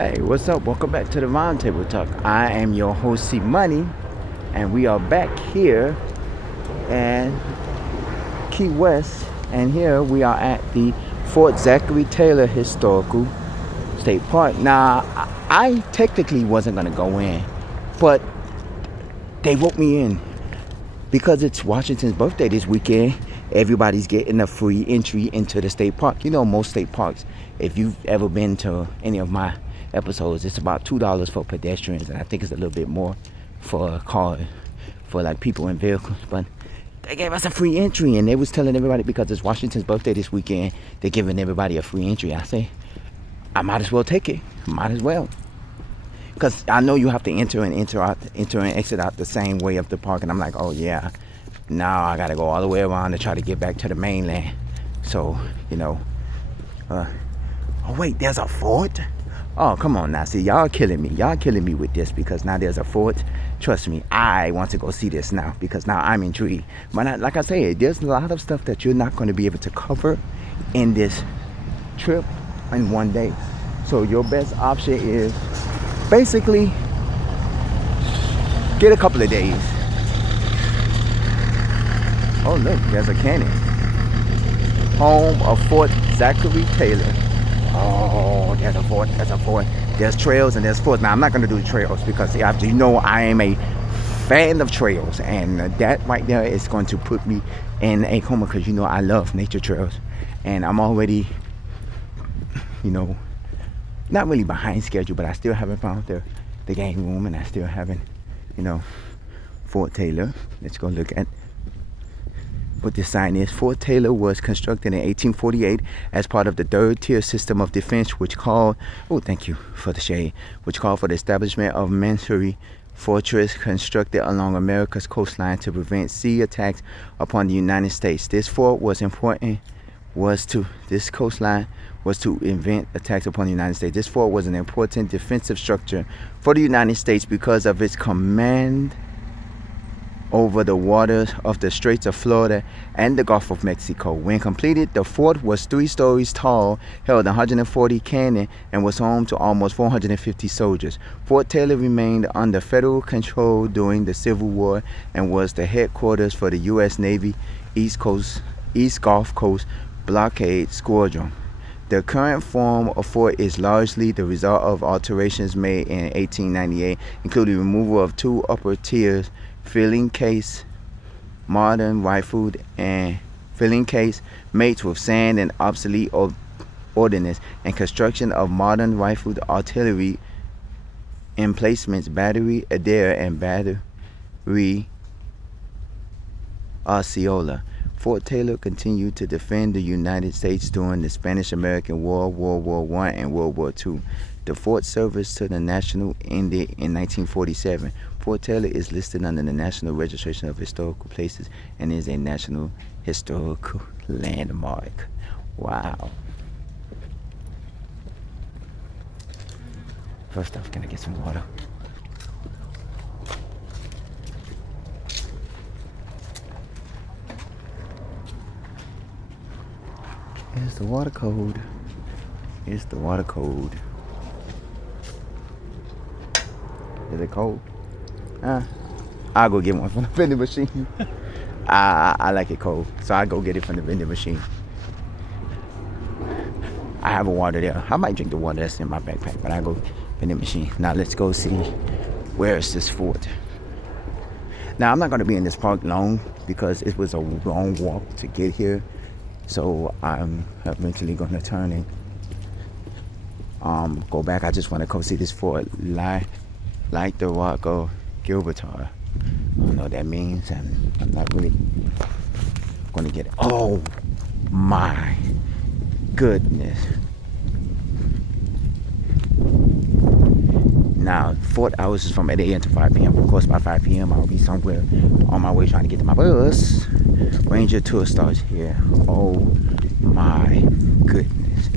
Hey, what's up? Welcome back to the Roundtable Talk. I am your host, C Money, and we are back here in Key West. And here we are at the Fort Zachary Taylor Historical State Park. Now, I technically wasn't going to go in, but they wrote me in because it's Washington's birthday this weekend. Everybody's getting a free entry into the state park. You know, most state parks, if you've ever been to any of my episodes, it's about $2 for pedestrians, and I think it's a little bit more for cars, for like people in vehicles. But they gave us a free entry, and they was telling everybody because it's Washington's birthday this weekend, they're giving everybody a free entry. I say, I might as well take it. Might as well. Because I know you have to enter and exit out the same way of the park. And I'm like, oh yeah, now I gotta go all the way around to try to get back to the mainland. So, oh wait, there's a fort? Oh, come on now. See, y'all killing me. Y'all killing me with this because now there's a fort. Trust me, I want to go see this now because now I'm intrigued. But like I said, there's a lot of stuff that you're not going to be able to cover in this trip in one day. So your best option is basically get a couple of days. Oh look, there's a cannon. Home of Fort Zachary Taylor. Oh, there's a fort. There's trails and there's forts. Now I'm not gonna do trails because you know I am a fan of trails, and that right there is going to put me in a coma because you know I love nature trails, and I'm already, not really behind schedule, but I still haven't found the game room, and I still haven't, Fort Taylor. Let's go look at what this sign is. Fort Taylor was constructed in 1848 as part of the third tier system of defense, which called, thank you for the shade, which called for the establishment of Missouri fortress constructed along America's coastline to prevent sea attacks upon the United States. This fort was important, this coastline was to prevent attacks upon the United States. This fort was an important defensive structure for the United States because of its command over the waters of the Straits of Florida and the Gulf of Mexico. When completed, the fort was 3 stories tall, held 140 cannon, and was home to almost 450 soldiers. Fort Taylor remained under federal control during the Civil War and was the headquarters for the U.S. Navy East Gulf Coast Blockade Squadron. The current form of fort is largely the result of alterations made in 1898, including removal of 2 upper tiers, filling case, modern rifled and filling case, mates with sand and obsolete ordnance, and construction of modern rifled artillery emplacements, battery Adair and battery Osceola. Fort Taylor continued to defend the United States during the Spanish-American War, World War I, and World War II. The fort service to the National ended in 1947. Fort Taylor is listed under the National Registration of Historical Places and is a National Historical Landmark. Wow. First off, can I get some water? Here's the water code. Here's the water code. Is it cold? I'll go get one from the vending machine. I like it cold, so I'll go get it from the vending machine. I have a water there. I might drink the water that's in my backpack, but I'll go vending machine. Now let's go see where is this fort. Now I'm not going to be in this park long because it was a long walk to get here. So I'm eventually going to turn and go back. I just want to go see this fort, like the Rocco Gilbertar. I don't know what that means, and I'm not really going to get it. Oh my goodness. Now, fort hours is from 8 a.m. to 5 p.m. Of course, by 5 p.m. I'll be somewhere on my way trying to get to my bus. Ranger tour starts here. Oh my goodness.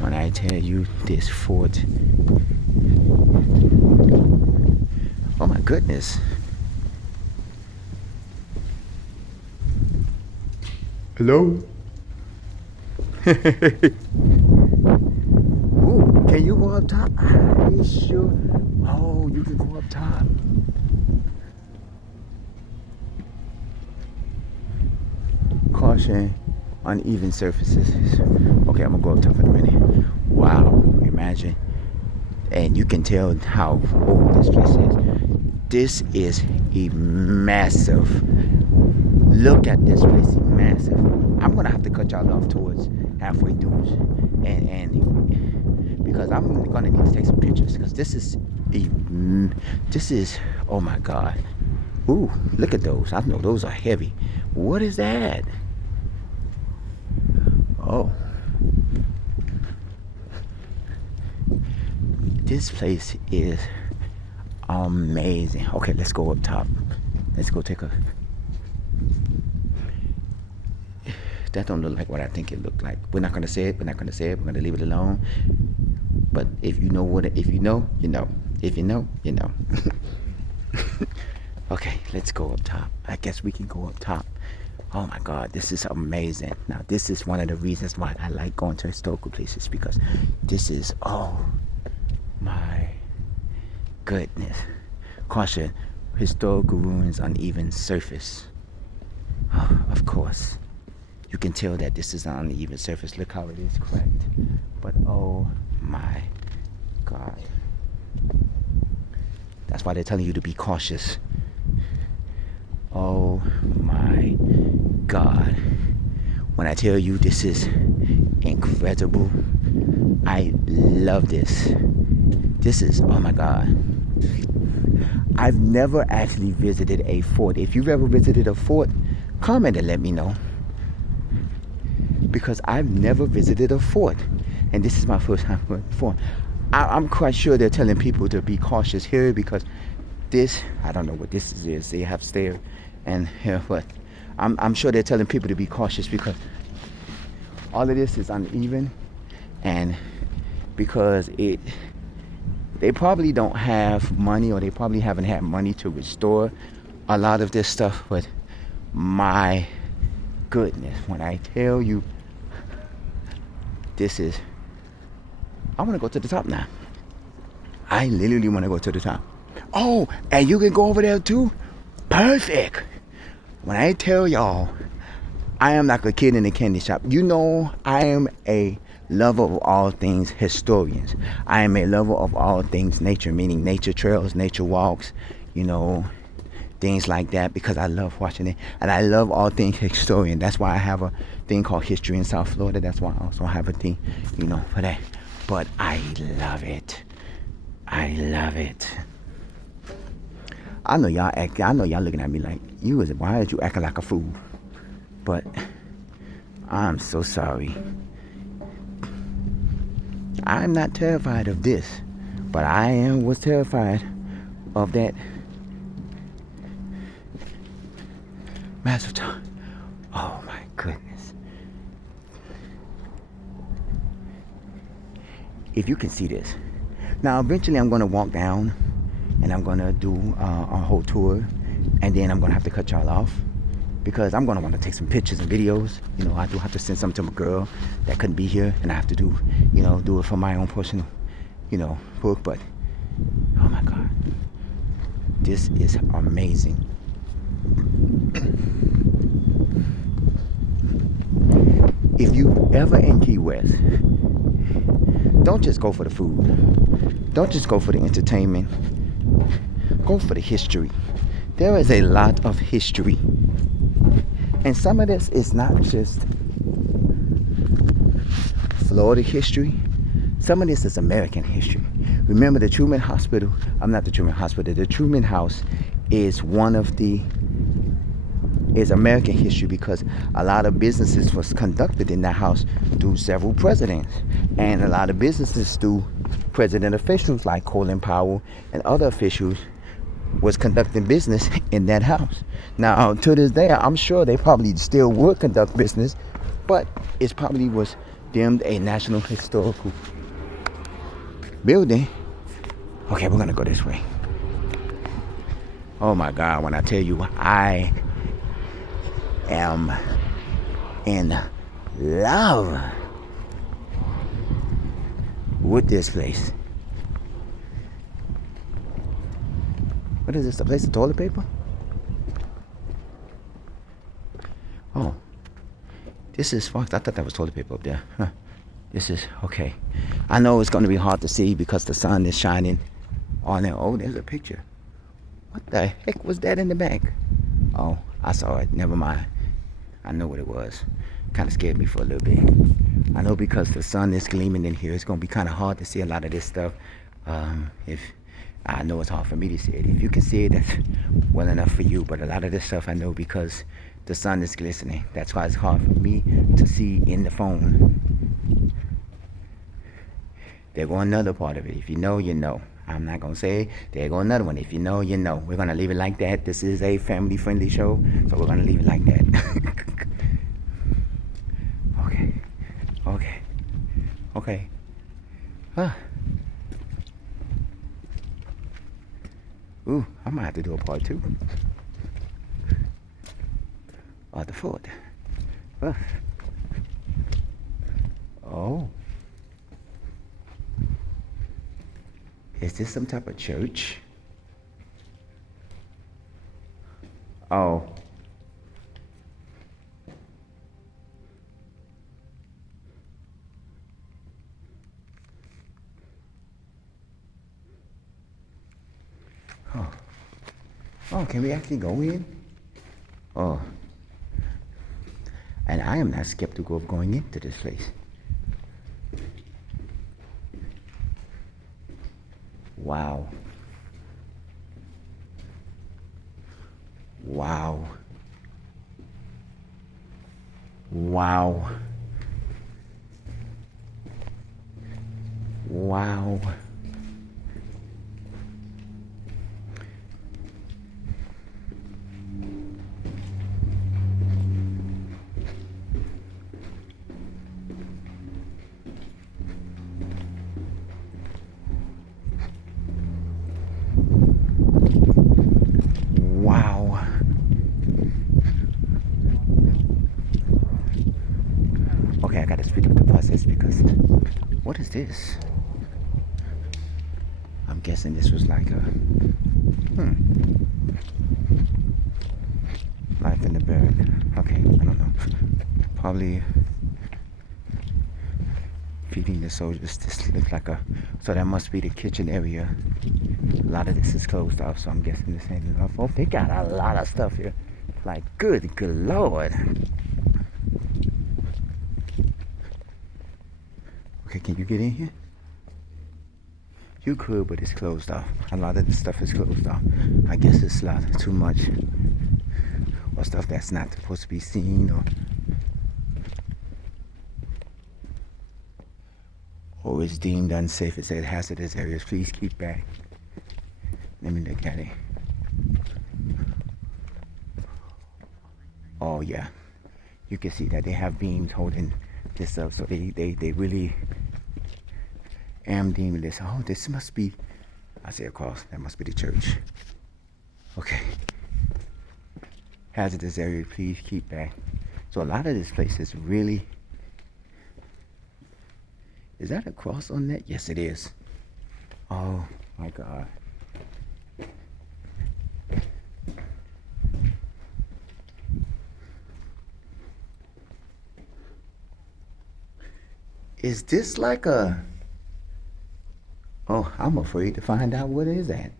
When I tell you this fort, oh my goodness. Hello? Ooh, can you go up top? Are you sure? Oh, you can go up top. Caution, uneven surfaces. Okay, I'm gonna go up top in a minute. Wow, imagine. And you can tell how old this place is. This is a massive. Look at this place, massive. I'm gonna have to cut y'all off towards halfway through, and because I'm gonna need to take some pictures because this is oh my god. Ooh, look at those. I know those are heavy. What is that? Oh, this place is amazing. Okay, let's go up top. Let's go take a. That don't look like what I think it looked like. We're not gonna say it. We're not gonna say it. We're gonna leave it alone. But if you know what, if you know, you know. If you know, you know. Okay, let's go up top. I guess we can go up top. Oh my God, this is amazing. Now, this is one of the reasons why I like going to historical places because this is, oh my goodness. Caution, historical ruins, uneven surface. Oh, of course. You can tell that this is an uneven surface. Look how it is cracked. But oh my God. That's why they're telling you to be cautious. Oh my God. When I tell you this is incredible, I love this. This is, oh my God. I've never actually visited a fort. If you've ever visited a fort, comment and let me know. Because I've never visited a fort. And this is my first time going to a fort. I'm quite sure they're telling people to be cautious here because this, I don't know what this is. They have stairs and here, but I'm sure they're telling people to be cautious because all of this is uneven, and because they probably don't have money, or they probably haven't had money to restore a lot of this stuff. But my goodness, when I tell you this is, I want to go to the top now. I literally want to go to the top. Oh, and you can go over there too? Perfect. When I tell y'all, I am like a kid in a candy shop. You know, I am a lover of all things historians. I am a lover of all things nature, meaning nature trails, nature walks, you know, things like that, because I love watching it. And I love all things historian. That's why I have a thing called History in South Florida. That's why I also have a thing, you know, for that. But I love it. I love it. I know y'all looking at me like, why are you acting like a fool? But I'm so sorry. I'm not terrified of this, but I was terrified of that massive time. Oh my goodness. If you can see this. Now eventually I'm going to walk down and I'm going to do a whole tour, and then I'm going to have to cut y'all off because I'm going to want to take some pictures and videos. You know, I do have to send some to my girl that couldn't be here, and I have to do it for my own personal, book. But oh my God, this is amazing. If you ever in Key West, don't just go for the food. Don't just go for the entertainment. Go for the history. There is a lot of history. And some of this is not just Florida history. Some of this is American history. Remember the Truman Hospital, the Truman House is is American history because a lot of businesses was conducted in that house through several presidents, and a lot of businesses through president officials like Colin Powell and other officials was conducting business in that house. Now to this day, I'm sure they probably still would conduct business, but it probably was deemed a national historical building. Okay, we're gonna go this way. Oh my God, when I tell you I am in love with this place. What is this? A place of toilet paper? Oh, this is fucked. I thought that was toilet paper up there. Huh. This is okay. I know it's going to be hard to see because the sun is shining on it. Oh, there's a picture. What the heck was that in the back? Oh, I saw it. Never mind. I know what it was. Kind of scared me for a little bit. I know because the sun is gleaming in here, it's going to be kind of hard to see a lot of this stuff. If I know it's hard for me to see it. If you can see it, that's well enough for you. But a lot of this stuff I know because the sun is glistening. That's why it's hard for me to see in the phone. There go another part of it. If you know, you know. I'm not going to say, there go another one. If you know, you know. We're going to leave it like that. This is a family-friendly show, so we're going to leave it like that. Okay. Huh. Ooh, I might have to do a part 2. Of the fort. Oh. Is this some type of church? Oh. Oh, can we actually go in? Oh. And I am not skeptical of going into this place. Wow. Wow. Wow. Wow. Wow. Okay, I gotta speed up the process because what is this? I'm guessing this was like a life in the barrack. Okay, I don't know. Probably feeding the soldiers. This looks like a, so that must be the kitchen area. A lot of this is closed off, so I'm guessing this ain't enough. Oh, they got a lot of stuff here. Like, good Lord. Okay, can you get in here? You could, but it's closed off. A lot of this stuff is closed off. I guess it's a lot too much. Or stuff that's not supposed to be seen, or is deemed unsafe. It said hazardous areas. Please keep back. Let me look at it. Oh yeah, you can see that they have beams holding this up, so they really am deeming this. Oh, this must be, I see a cross. That must be the church. Okay. Hazardous area. Please keep back. So a lot of this place is really. Is that a cross on that? Yes, it is. Oh my God. Is this like a... Oh, I'm afraid to find out what is that.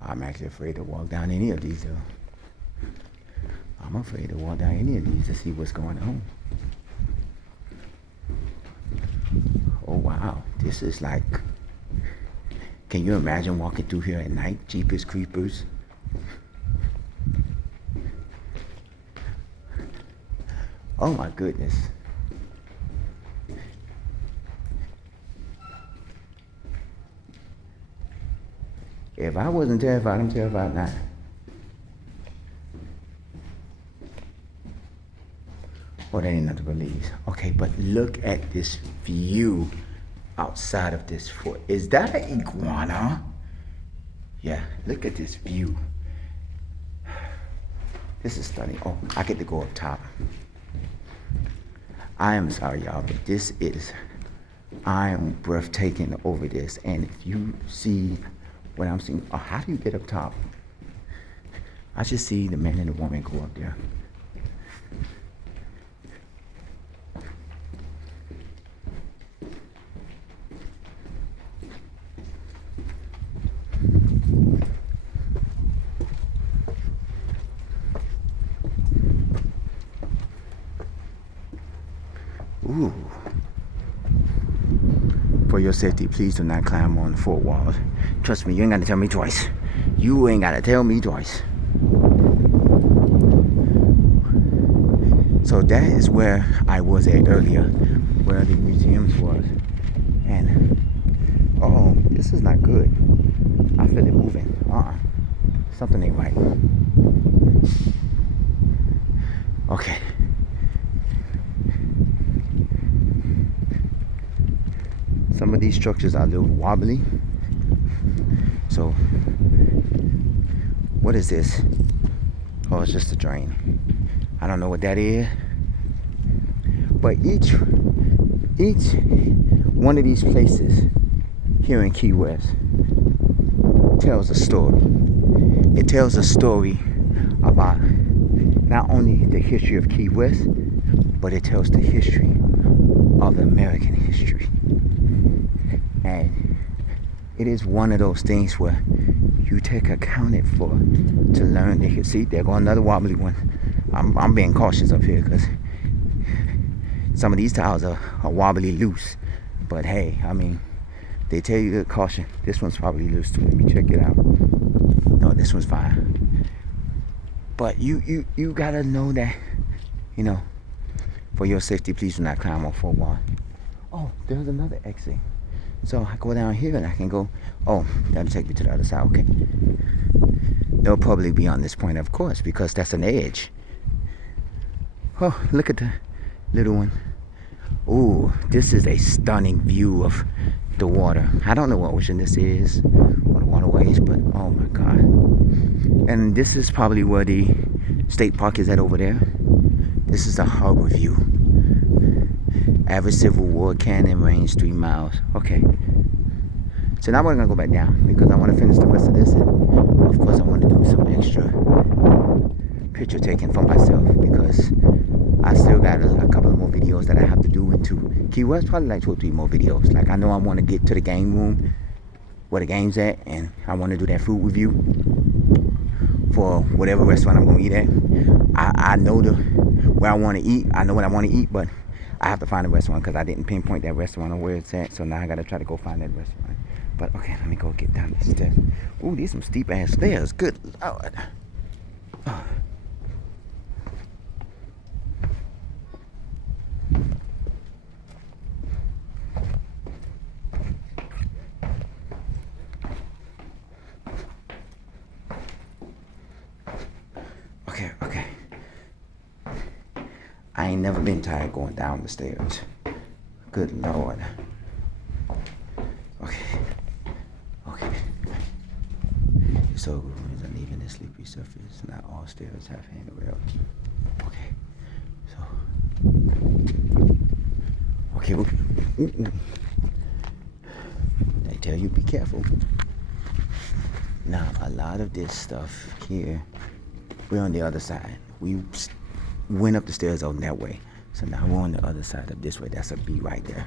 I'm actually afraid to walk down any of these though. I'm afraid to walk down any of these to see what's going on. Oh wow, this is like, can you imagine walking through here at night? Jeepers creepers. Oh my goodness. If I wasn't terrified, I'm terrified now. Oh, that ain't nothing but leaves. Okay, but look at this view outside of this fort. Is that an iguana? Yeah, look at this view. This is stunning. Oh, I get to go up top. I am sorry, y'all, but I am breathtaking over this. And if you see what I'm seeing, oh, how do you get up top? I just see the man and the woman go up there. Ooh. For your safety, please do not climb on the fort walls. Trust me, you ain't got to tell me twice. You ain't got to tell me twice. So that is where I was at earlier, where the museums was. And, oh, this is not good. I feel it moving. Something ain't right. Okay. Some of these structures are a little wobbly. So, what is this? Oh, it's just a drain. I don't know what that is. But each one of these places here in Key West tells a story. It tells a story about not only the history of Key West, but it tells the history of American history. And it is one of those things where you take accounted for to learn. They can see there go another wobbly one. I'm being cautious up here because some of these tiles are wobbly loose. But hey, I mean, they tell you to caution. This one's probably loose too. Let me check it out. No, this one's fine. But you gotta know that, you know, for your safety, please do not climb on 4-1. Oh, there's another exit. So I go down here and I can go, oh, that'll take me to the other side, okay. They'll probably be on this point, of course, because that's an edge. Oh, look at the little one. Ooh, this is a stunning view of the water. I don't know what ocean this is, or the waterways, but oh my God. And this is probably where the state park is at over there. This is the harbor view. Average Civil War cannon range 3 miles. Okay. So now we're gonna go back down because I want to finish the rest of this, and of course I want to do some extra picture taking for myself because I still got a couple of more videos that I have to do into Key West. Probably like 2 or 3 more videos. Like I know I want to get to the game room where the game's at, and I want to do that food review for whatever restaurant I'm gonna eat at. I know where I want to eat. I know what I want to eat, but I have to find a restaurant because I didn't pinpoint that restaurant or where it's at. So now I gotta try to go find that restaurant. But okay, let me go get down these stairs. Ooh, these some steep ass stairs. Good Lord. Oh. Okay. I ain't never been tired going down the stairs. Good Lord. Okay. So is uneven and slippery surface. Not all stairs have handrails. Okay. Ooh. They tell you be careful. Now a lot of this stuff here, we're on the other side. We went up the stairs on that way. So now we're on the other side of this way. That's a B right there.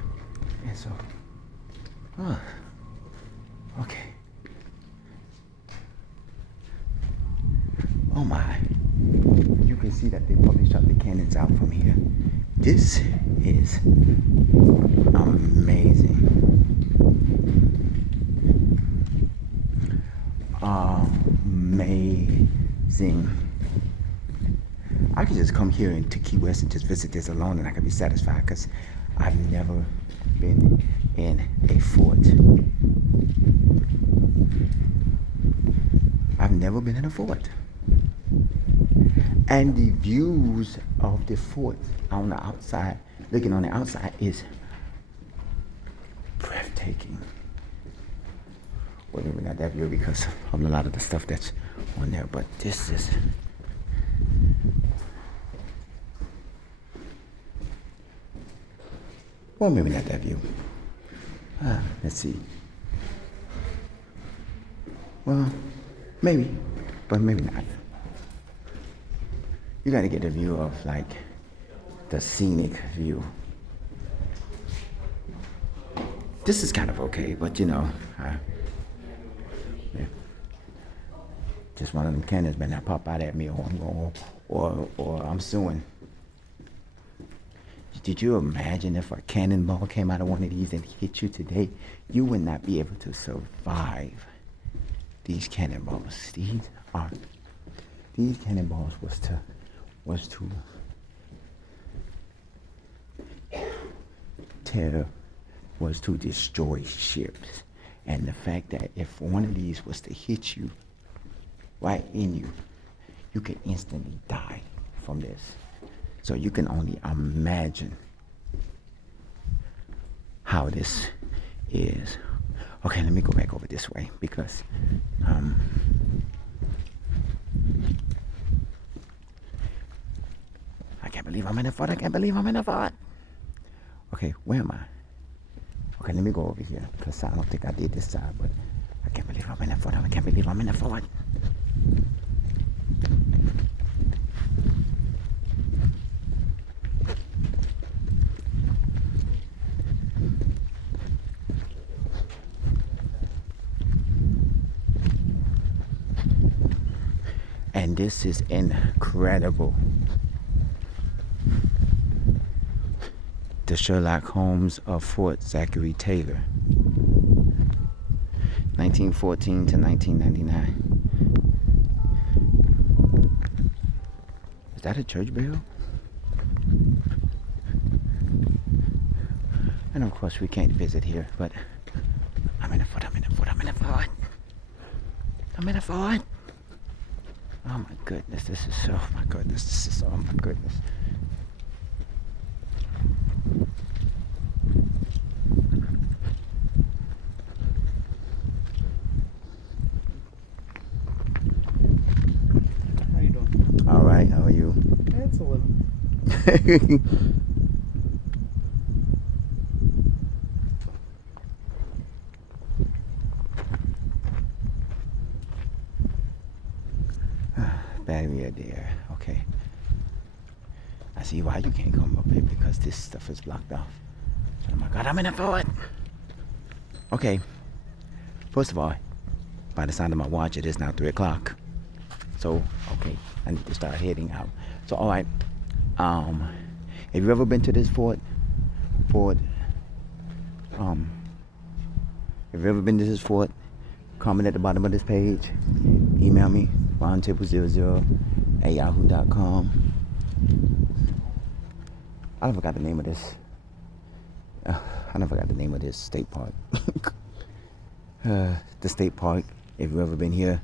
And so, okay. Oh my. You can see that they probably shot the cannons out from here. This is amazing. Amazing. I could just come here into Key West and just visit this alone and I could be satisfied because I've never been in a fort. I've never been in a fort. And the views of the fort on the outside, looking on the outside, is breathtaking. Well, maybe not that view because of a lot of the stuff that's on there, but this is... Well, maybe not that view. Let's see. Well, maybe, but maybe not. You got to get a view of like the scenic view. This is kind of okay, but you know, yeah. Just one of them cannons better not pop out at me, or I'm suing. Did you imagine if a cannonball came out of one of these and hit you today? You would not be able to survive these cannonballs. These cannonballs was to tear, was to destroy ships. And the fact that if one of these was to hit you right in you, you could instantly die from this. So you can only imagine how this is. Okay, let me go back over this way because I can't believe I'm in the fort. I can't believe I'm in the fort. Okay, where am I? Okay, let me go over here because I don't think I did this side, but I can't believe I'm in the fort. I can't believe I'm in the fort. And this is incredible. The Sherlock Holmes of Fort Zachary Taylor, 1914 to 1999. Is that a church bell? And of course we can't visit here, but I'm in the fort, I'm in the fort, I'm in the fort. I'm in the fort. Oh my goodness, this is oh my goodness, this is oh my goodness. How you doing? All right, how are you? It's a little. Barrier there. Okay. I see why you can't come up here because this stuff is blocked off. Oh my God, I'm in the fort. Okay. First of all, by the sound of my watch, it is now 3 o'clock. So, okay, I need to start heading out. So, all right. Have you ever been to this fort? Have you ever been to this fort? Comment at the bottom of this page. Email me, roundtable00@yahoo.com. I forgot the name of this. I forgot the name of this state park. The state park. If you've ever been here,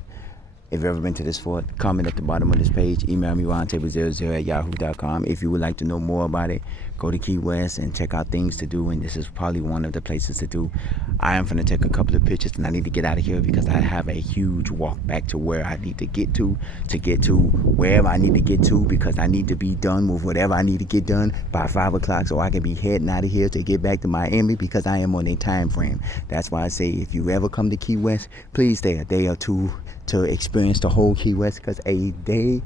if you've ever been to this fort, comment at the bottom of this page. Email me, roundtable00@yahoo.com. If you would like to know more about it, go to Key West and check out things to do. And this is probably one of the places to do. I am going to take a couple of pictures and I need to get out of here because I have a huge walk back to where I need to get to wherever I need to get to because I need to be done with whatever I need to get done by 5 o'clock so I can be heading out of here to get back to Miami because I am on a time frame. That's why I say if you ever come to Key West, please stay a day or two to experience the whole Key West because a day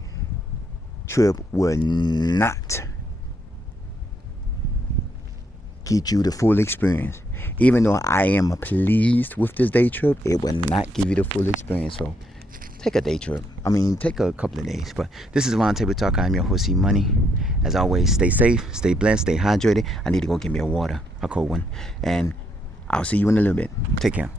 trip will not get you the full experience. Even though I am pleased with this day trip, it will not give you the full experience. So take a day trip. I mean, take a couple of days. But this is Roundtable Talk. I'm your host, Money. As always, stay safe, stay blessed, stay hydrated. I need to go get me a water, a cold one. And I'll see you in a little bit. Take care.